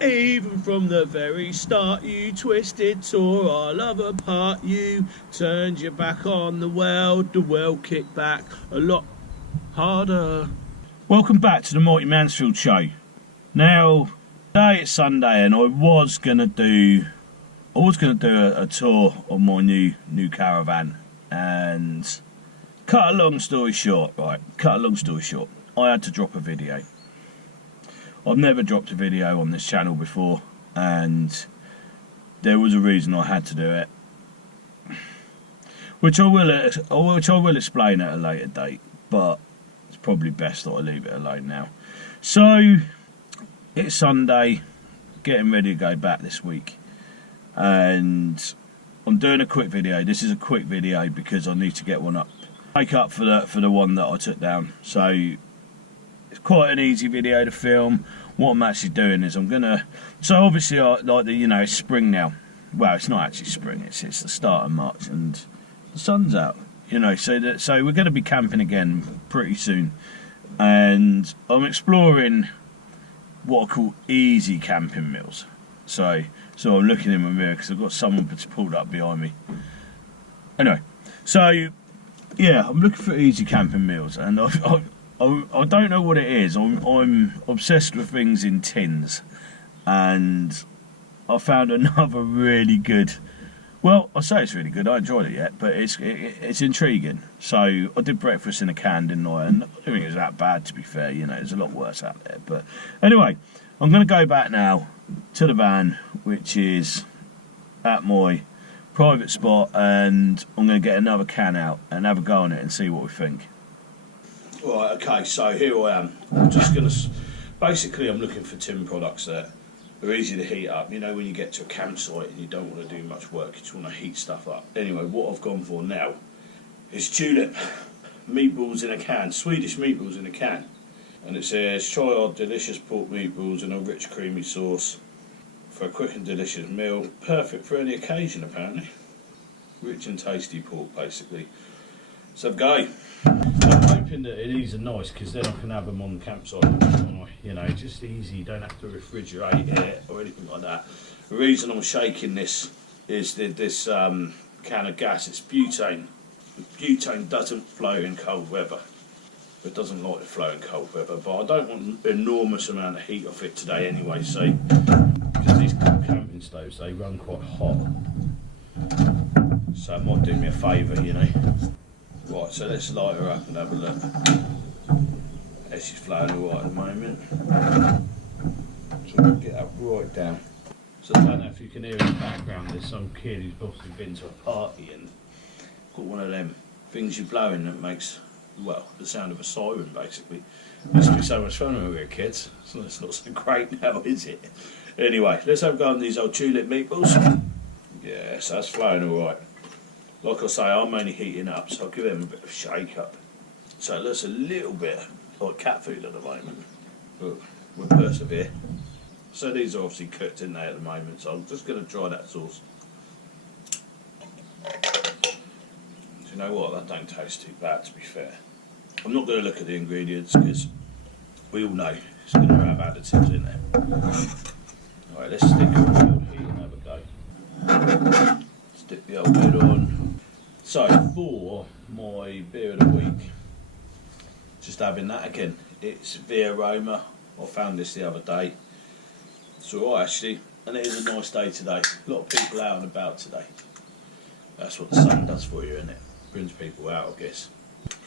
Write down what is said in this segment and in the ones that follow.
Even from the very start, you twisted, tore our love apart. You turned your back on the world kicked back a lot harder. Welcome back to the Mansfield show. Now, today it's Sunday, and I was gonna do a tour on my new caravan. And cut a long story short, I had to drop a video. I've never dropped a video on this channel before, and there was a reason I had to do it, which I will explain at a later date. But it's probably best that I leave it alone now. So it's Sunday, getting ready to go back this week, and I'm doing a quick video. This is a quick video because I need to get one up, make up for the one that I took down. So it's quite an easy video to film. What I'm actually doing is so obviously it's spring now. Well, it's not actually spring. It's the start of March and the sun's out. So we're going to be camping again pretty soon, and I'm exploring what I call easy camping meals. So I'm looking in my mirror because I've got someone pulled up behind me. Anyway, so yeah, I'm looking for easy camping meals, and I don't know what it is. I'm obsessed with things in tins, and I found another really good. Well, I say it's really good. I enjoyed it yet, but it's intriguing. So I did breakfast in a can, didn't I? And I don't think it was that bad, to be fair. There's a lot worse out there. But anyway, I'm going to go back now to the van, which is at my private spot, and I'm going to get another can out and have a go on it and see what we think. Right, okay, so here I am. I'm just going to... Basically, I'm looking for tin products that are easy to heat up. When you get to a campsite and you don't want to do much work, you just want to heat stuff up. Anyway, what I've gone for now is tulip meatballs in a can, Swedish meatballs in a can. And it says, try our delicious pork meatballs in a rich creamy sauce for a quick and delicious meal. Perfect for any occasion, apparently. Rich and tasty pork, basically. So go. I'm hoping that these are nice, because then I can have them on the campsite. Just easy. You don't have to refrigerate it or anything like that. The reason I'm shaking this is that this can of gas. It's butane. Butane doesn't flow in cold weather. It doesn't like to flow in cold weather, but I don't want an enormous amount of heat off it today anyway. So, because these camping stoves, they run quite hot, so it might do me a favour, Right, so let's light her up and have a look. There, she's flowing all right at the moment. So we'll get that right down. So I don't know if you can hear in the background, there's some kid who's possibly been to a party and got one of them things you're blowing that makes, well, the sound of a siren, basically. It used to be so much fun when we were kids, so it's not so great now, is it? Anyway, let's have a go on these old tulip meatballs. Yes, that's flowing all right. Like I say, I'm only heating up, so I'll give them a bit of shake up. So it looks a little bit like cat food at the moment, but we'll persevere. So these are obviously cooked in there at the moment, so I'm just going to try that sauce. Do you know what? That don't taste too bad, to be fair. I'm not going to look at the ingredients because we all know it's going to have additives in there. Alright, let's stick it on the old heat and have a go. Stick the old lid on. So for my beer of the week, just having that again. It's the Aroma. I found this the other day. It's alright actually, and it is a nice day today. A lot of people out and about today. That's what the sun does for you, isn't it? Brings people out, I guess.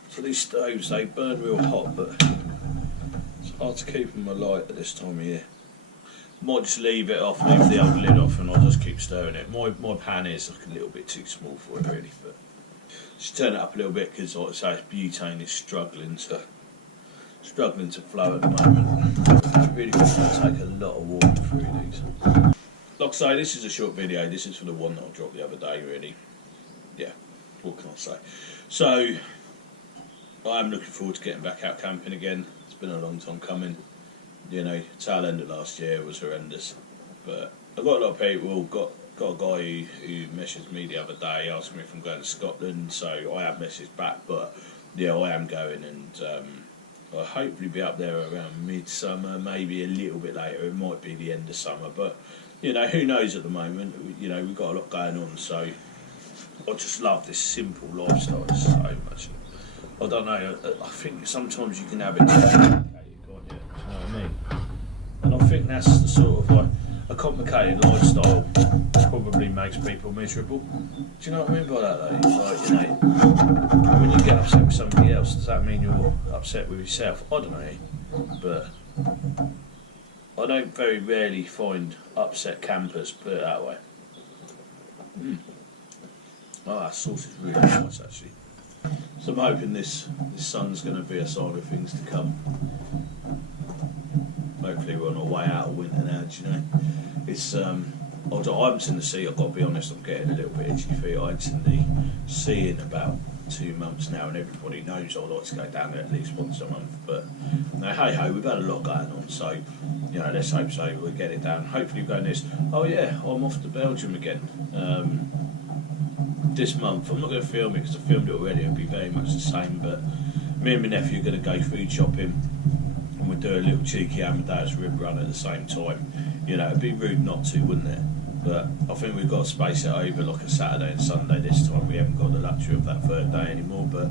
So these stoves, they burn real hot, but it's hard to keep them alight at this time of year. Might just leave it off, leave the old lid off, and I'll just keep stirring it. My pan is like a little bit too small for it really, but just turn it up a little bit because, like I say, butane is struggling to flow at the moment. I really want to take a lot of water through these. Like I say, this is a short video. This is for the one that I dropped the other day, really. Yeah, what can I say? So I am looking forward to getting back out camping again. It's been a long time coming. Tail end of last year was horrendous, but I got a lot of people. Got a guy who messaged me the other day asking me if I'm going to Scotland, so I have messaged back, but yeah, I am going, and I'll hopefully be up there around midsummer, maybe a little bit later. It might be the end of summer, but you know, who knows at the moment. You know, we've got a lot going on, so I just love this simple lifestyle so much. I don't know, I think sometimes you can have it too complicated, can't you? Do you know what I mean? And I think that's the sort of like, a complicated lifestyle probably makes people miserable. Do you know what I mean by that though? Like, you know, when you get upset with somebody else, does that mean you're upset with yourself? I don't know, but I don't very rarely find upset campers, put it that way. Oh, that sauce is really nice actually. So I'm hoping this sun's going to be a sign of things to come. Hopefully we're on our way out of winter now, do you know? It's I haven't seen the sea, I've got to be honest, I'm getting a little bit itchy feet. I haven't seen the sea in about 2 months now, and everybody knows I like to go down there at least once a month. But no, hey ho, we've had a lot going on, so you know, let's hope so. We'll get it down. Hopefully, we're going this. Oh yeah, I'm off to Belgium again this month. I'm not going to film it because I filmed it already. It'll be very much the same. But me and my nephew are going to go food shopping, and we'll do a little cheeky Amadeus rib run at the same time. You know, it'd be rude not to, wouldn't it? But I think we've got to space it over like a Saturday and Sunday this time. We haven't got the luxury of that third day anymore, but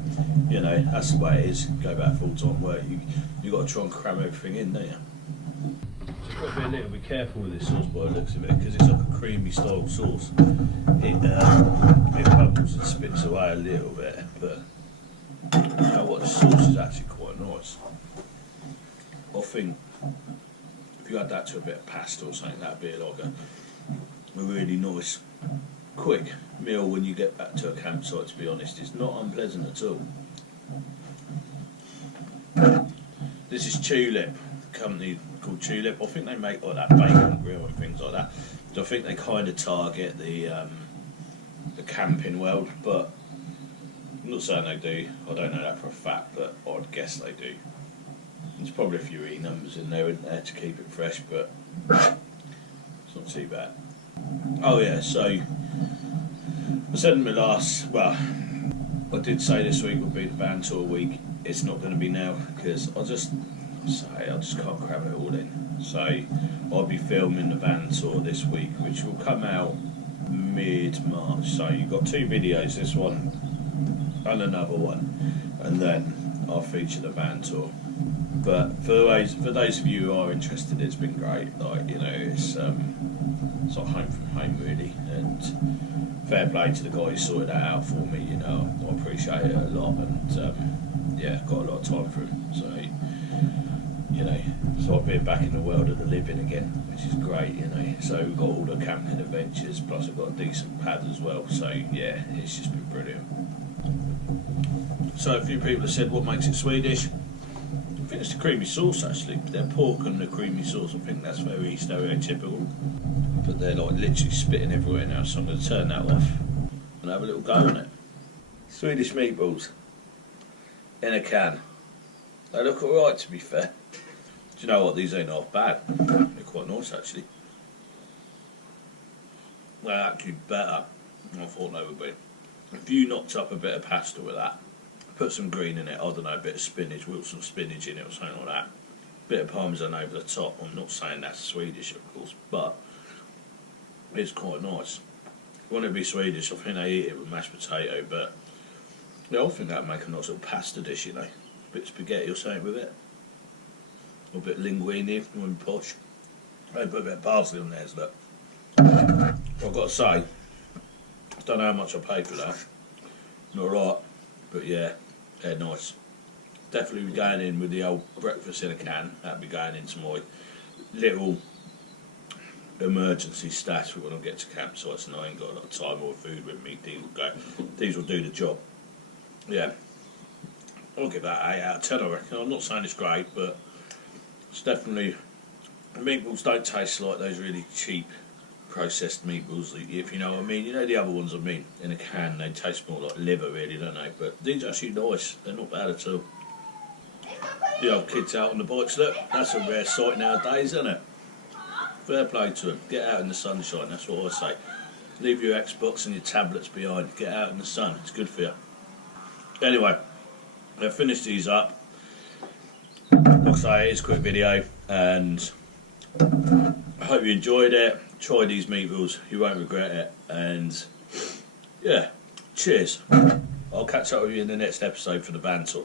you know, that's the way it is. Go back full-time work, you got to try and cram everything in, don't you? Just got to be a little bit careful with this sauce by the looks of it, because it's like a creamy style sauce. It bubbles and spits away a little bit, but you know what, the sauce is actually quite nice. I think if you add that to a bit of pasta or something, that'd be like a really nice, quick meal when you get back to a campsite, to be honest. It's not unpleasant at all. This is Tulip, a company called Tulip. I think they make like that bacon grill and things like that. So I think they kind of target the camping world, but I'm not saying they do. I don't know that for a fact, but I'd guess they do. There's probably a few numbers in there, isn't there, to keep it fresh, but it's not too bad. Oh yeah, so I said in my last, well, I did say this week would be the van tour week. It's not going to be now because I just can't cram it all in. So I'll be filming the van tour this week, which will come out mid-March. So you've got 2 videos, this one and another one, and then I'll feature the van tour. But for those of you who are interested, it's been great. Like, you know, it's like home from home really, and fair play to the guy who sorted that out for me. You know, I appreciate it a lot, and yeah, got a lot of time for him. So you know, so I've been back in the world of the living again, which is great. You know, so we've got all the camping adventures, plus I've got a decent pad as well. So yeah, it's just been brilliant. So a few people have said, what makes it Swedish? I think it's the creamy sauce actually. Their pork and the creamy sauce, I think that's very stereotypical. But they're like literally spitting everywhere now, so I'm going to turn that off and have a little go on it. Swedish meatballs in a can. They look alright, to be fair. Do you know what, these ain't half bad. They're quite nice actually. They're actually better than I thought they would be. If you knocked up a bit of pasta with that, put some green in it, I don't know, a bit of spinach, wilt some spinach in it or something like that. Bit of parmesan over the top. I'm not saying that's Swedish, of course, but it's quite nice. If you want to be Swedish, I think they eat it with mashed potato, but yeah, I think that'd make a nice little pasta dish, you know. A bit of spaghetti or something with it. Or a bit of linguine if you want to be posh. I put a bit of parsley on there as well. I've got to say, I don't know how much I paid for that. Not right, but yeah. Yeah, nice. Definitely be going in with the old breakfast in a can. That'd be going into my little emergency stash for when I get to campsites and I ain't got a lot of time or food with me. These will do the job. Yeah. I'll give that 8 out of 10, I reckon. I'm not saying it's great, but it's definitely... The meatballs don't taste like those really cheap processed meatballs, if you know what I mean. You know the other ones I mean, in a can, they taste more like liver really, don't they? But these are actually nice, they're not bad at all. The old kids out on the bikes, look, that's a rare sight nowadays, isn't it? Fair play to them, get out in the sunshine, that's what I say. Leave your Xbox and your tablets behind, get out in the sun, it's good for you. Anyway, I've finished these up. like I say, it's a quick video, and I hope you enjoyed it. Try these meatballs, you won't regret it. And yeah, cheers. I'll catch up with you in the next episode for the banter.